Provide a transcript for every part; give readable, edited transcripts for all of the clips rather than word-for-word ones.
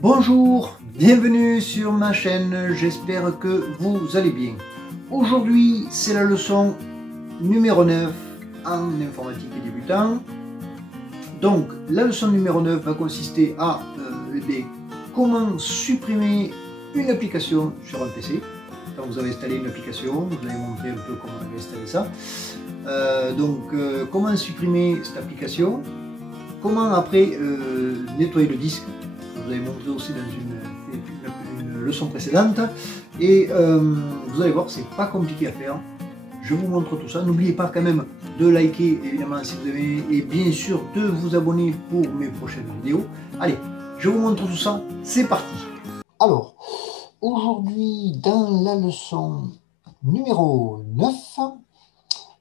Bonjour, bienvenue sur ma chaîne, j'espère que vous allez bien. Aujourd'hui, c'est la leçon numéro 9 en informatique et débutant. Donc, la leçon numéro 9 va consister à comment supprimer une application sur un PC. Quand vous avez installé une application, vous allez montrer un peu comment on avait installé ça. Comment supprimer cette application, comment après nettoyer le disque. Vous avez montré aussi dans une leçon précédente, et vous allez voir, c'est pas compliqué à faire. Je vous montre tout ça. N'oubliez pas quand même de liker évidemment si vous aimez, et bien sûr de vous abonner pour mes prochaines vidéos. Allez, je vous montre tout ça, c'est parti. Alors, aujourd'hui dans la leçon numéro 9,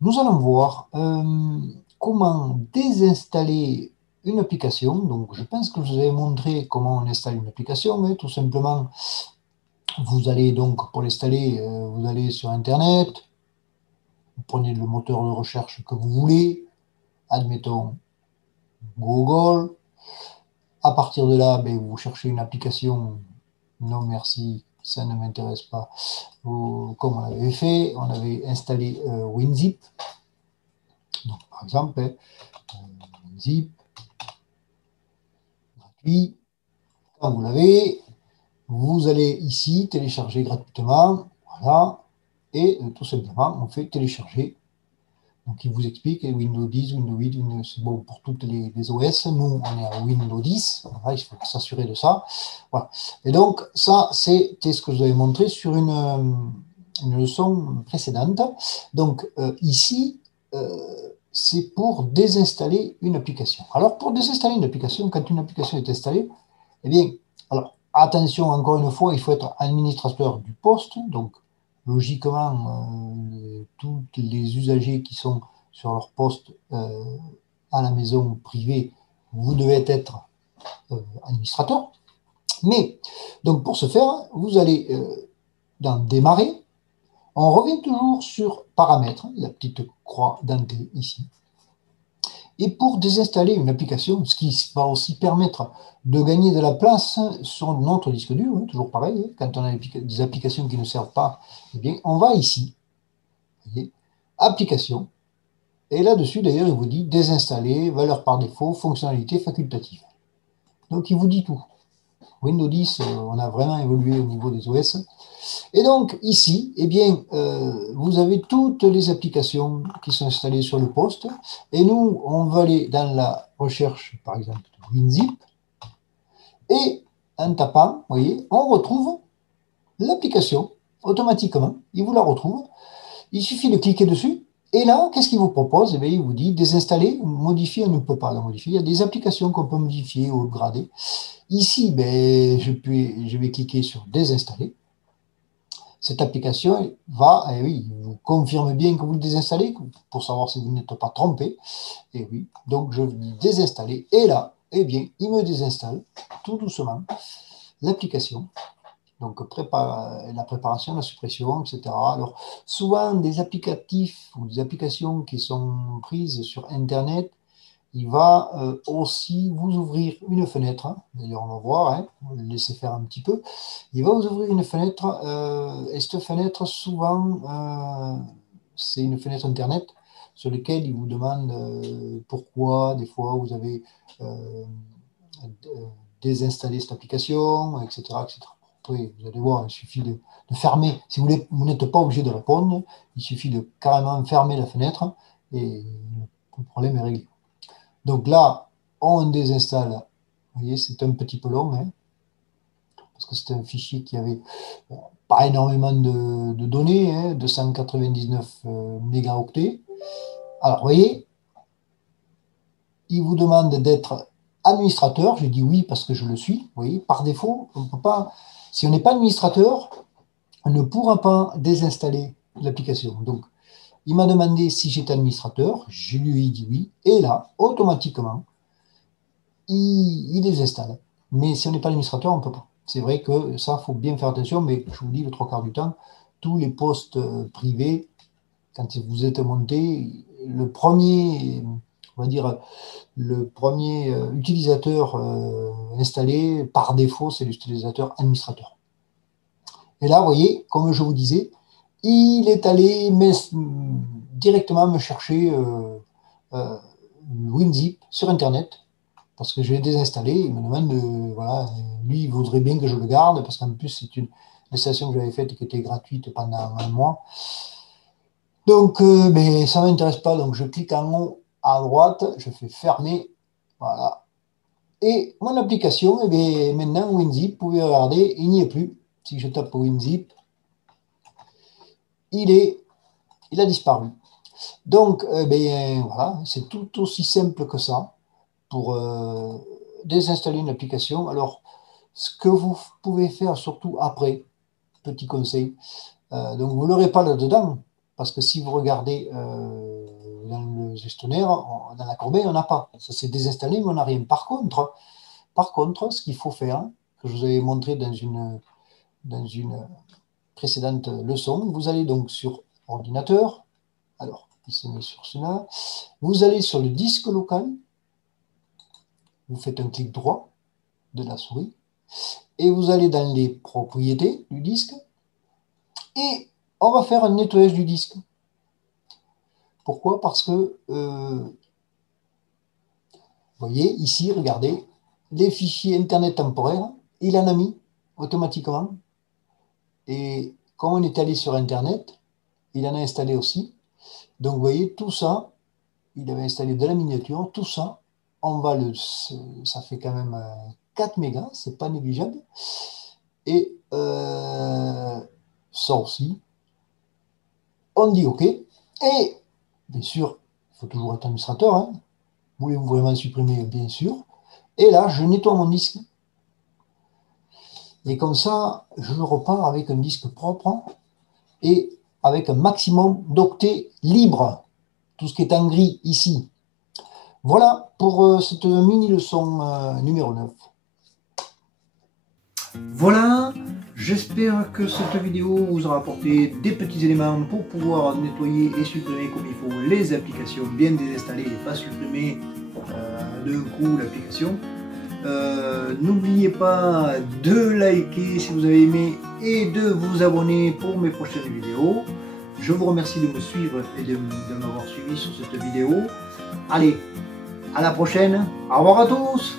nous allons voir comment désinstaller une application. Donc, je pense que je vous ai montré comment on installe une application. Mais tout simplement, vous allez donc, pour l'installer, vous allez sur Internet, vous prenez le moteur de recherche que vous voulez, admettons Google. À partir de là, vous cherchez une application. Non, merci, ça ne m'intéresse pas. Comme on avait fait, on avait installé WinZip. Donc, par exemple, WinZip. Puis, quand vous l'avez, vous allez ici télécharger gratuitement, voilà, et tout simplement on fait télécharger. Donc il vous explique Windows 10, Windows 8, c'est bon pour toutes les OS. Nous on est à Windows 10, voilà, il faut s'assurer de ça. Voilà. Et donc ça c'était ce que je vous avais montré sur une leçon précédente. Donc ici c'est pour désinstaller une application. Alors pour désinstaller une application, quand une application est installée, eh bien, alors attention, encore une fois, il faut être administrateur du poste. Donc, logiquement, tous les usagers qui sont sur leur poste à la maison privée, vous devez être administrateur. Mais, donc pour ce faire, vous allez dans Démarrer. On revient toujours sur Paramètres, la petite croix dentée ici. Et pour désinstaller une application, ce qui va aussi permettre de gagner de la place sur notre disque dur, hein, toujours pareil, hein, quand on a des applications qui ne servent pas, eh bien, on va ici, voyez, Applications, et là-dessus, d'ailleurs, il vous dit désinstaller, valeur par défaut, fonctionnalité facultative. Donc, il vous dit tout. Windows 10, on a vraiment évolué au niveau des OS. Et donc, ici, eh bien, vous avez toutes les applications qui sont installées sur le poste. Et nous, on va aller dans la recherche, par exemple, de WinZip. Et en tapant, vous voyez, on retrouve l'application automatiquement. Il vous la retrouve. Il suffit de cliquer dessus. Et là, qu'est-ce qu'il vous propose? Eh bien, il vous dit désinstaller, modifier, on ne peut pas la modifier. Il y a des applications qu'on peut modifier ou upgrader. Ici, je vais cliquer sur désinstaller. Cette application va, et oui, vous confirme bien que vous le désinstallez pour savoir si vous n'êtes pas trompé. Et oui, donc je dis désinstaller. Et là, eh bien, il me désinstalle tout doucement l'application. Donc la préparation, la suppression, etc. Alors souvent des applicatifs ou des applications qui sont prises sur Internet, il va aussi vous ouvrir une fenêtre. D'ailleurs, on va voir, hein, on va le laisser faire un petit peu. Il va vous ouvrir une fenêtre, et cette fenêtre, souvent, c'est une fenêtre Internet sur laquelle il vous demande pourquoi, des fois, vous avez désinstallé cette application, etc., etc. Après, vous allez voir, il suffit de fermer. Si vous n'êtes pas obligé de répondre, il suffit de carrément fermer la fenêtre et le problème est réglé. Donc là, on désinstalle. Vous voyez, c'est un petit peu long, hein, parce que c'est un fichier qui avait pas énormément de données, hein, 299 mégaoctets. Alors, vous voyez, il vous demande d'être administrateur. J'ai dit oui parce que je le suis. Vous voyez, par défaut, on ne peut pas. Si on n'est pas administrateur, on ne pourra pas désinstaller l'application. Donc, il m'a demandé si j'étais administrateur. Je lui ai dit oui. Et là, automatiquement, il les installe. Mais si on n'est pas administrateur, on ne peut pas. C'est vrai que ça, il faut bien faire attention, mais je vous dis, le trois quarts du temps, tous les postes privés, quand vous êtes monté, le premier on va dire, le premier utilisateur installé par défaut, c'est l'utilisateur administrateur. Et là, vous voyez, comme je vous disais, il est allé directement me chercher WinZip sur Internet, parce que je l'ai désinstallé. Il me demande, voilà, lui, il voudrait bien que je le garde, parce qu'en plus, c'est une installation que j'avais faite qui était gratuite pendant un mois. Donc, mais ça ne m'intéresse pas, donc je clique en haut à droite, je fais fermer, voilà. Et mon application, eh bien, maintenant, WinZip, vous pouvez regarder, il n'y est plus. Si je tape WinZip, il a disparu. Donc, voilà, c'est tout aussi simple que ça pour désinstaller une application. Alors, ce que vous pouvez faire surtout après, petit conseil, donc vous ne l'aurez pas là-dedans, parce que si vous regardez dans le gestionnaire, dans la corbeille, on n'a pas. Ça s'est désinstallé, mais on n'a rien. Par contre, ce qu'il faut faire, que je vous avais montré dans une précédente leçon, vous allez donc sur ordinateur, alors il se met sur cela, vous allez sur le disque local, vous faites un clic droit de la souris, et vous allez dans les propriétés du disque, et on va faire un nettoyage du disque. Pourquoi? Parce que, vous voyez, ici, regardez, les fichiers Internet temporaires, il en a mis automatiquement. Et comme on est allé sur Internet, il en a installé aussi. Donc, vous voyez, tout ça, il avait installé de la miniature, tout ça, ça fait quand même 4 mégas, c'est pas négligeable. Et ça aussi, on dit OK. Et bien sûr, il faut toujours être administrateur. Hein. Voulez-vous vraiment supprimer? Bien sûr. Et là, je nettoie mon disque. Et comme ça, je repars avec un disque propre et avec un maximum d'octets libres. Tout ce qui est en gris ici. Voilà pour cette mini-leçon numéro 9. Voilà, j'espère que cette vidéo vous aura apporté des petits éléments pour pouvoir nettoyer et supprimer comme il faut les applications, bien désinstaller et pas supprimer d'un coup l'application. N'oubliez pas de liker si vous avez aimé et de vous abonner pour mes prochaines vidéos. Je vous remercie de me suivre et de m'avoir suivi sur cette vidéo. Allez, à la prochaine. Au revoir à tous.